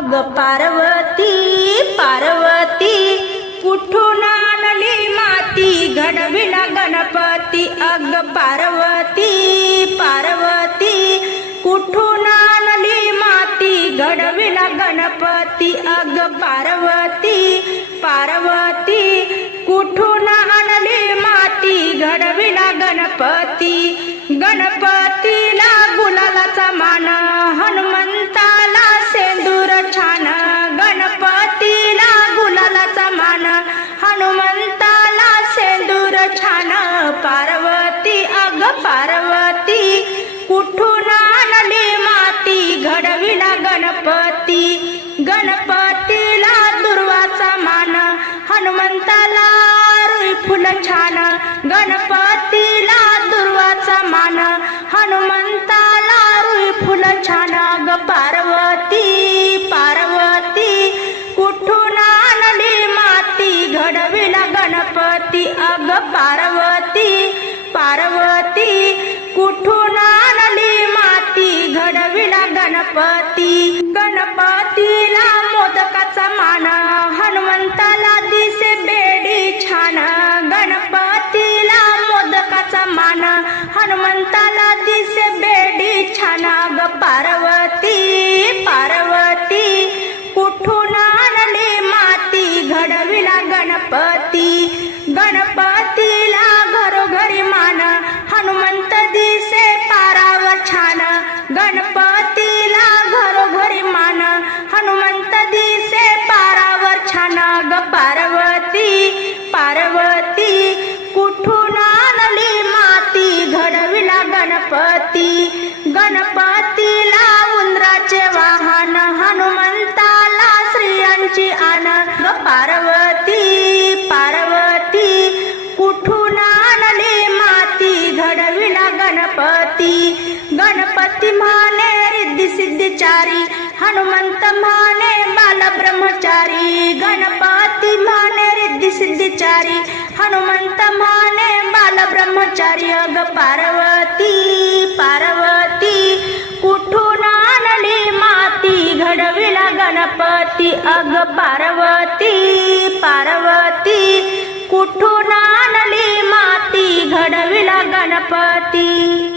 अग पार्वती पार्वती कुठून आणली माती? घडविला गणपती. अग पार्वती पार्वती कुठून आणली माती? घडविला गणपती. अग पार्वती पार्वती कुठून आणली माती? घडविला गणपती. गणपतीला गुलालाचा मान. हनुमंता छान पार्वती अग पार्वती कुठून आणली माती? घडविला गणपती. गणपतीला दुर्वाचा मान हनुमंताला रुई फुल छान. गणपतीला दुर्वाचा मान हनुमंताला रुई फुल छान. ग पार्वती पार्वती कुठून आणली माती? घडविला गणपती. पार्वती पार्वती कुठून आणली माती? घडविला गणपती. गणपतीला मोदकाचा मान हनुमंताला दिसे बेडी छान. गणपतीला मोदकाचा मान हनुमंताला दिसे बेडी छान. ग पार्वती गणपती गणपतीला उंदराचे वाहन हनुमंताला स्त्रियांची आन पार्वती पार्वती कुठून आणली माती? घडविला गणपती. गणपती म्हणे रिद्धी सिद्धिचारी हनुमंत म्हणे ब्रह्मचार्य ब्रह्मचारी पार्वती पार्वती कुठून आणली माती? घडविला गणपती अग पार्वती पार्वती कुठून आणली माती? घडविला गणपती.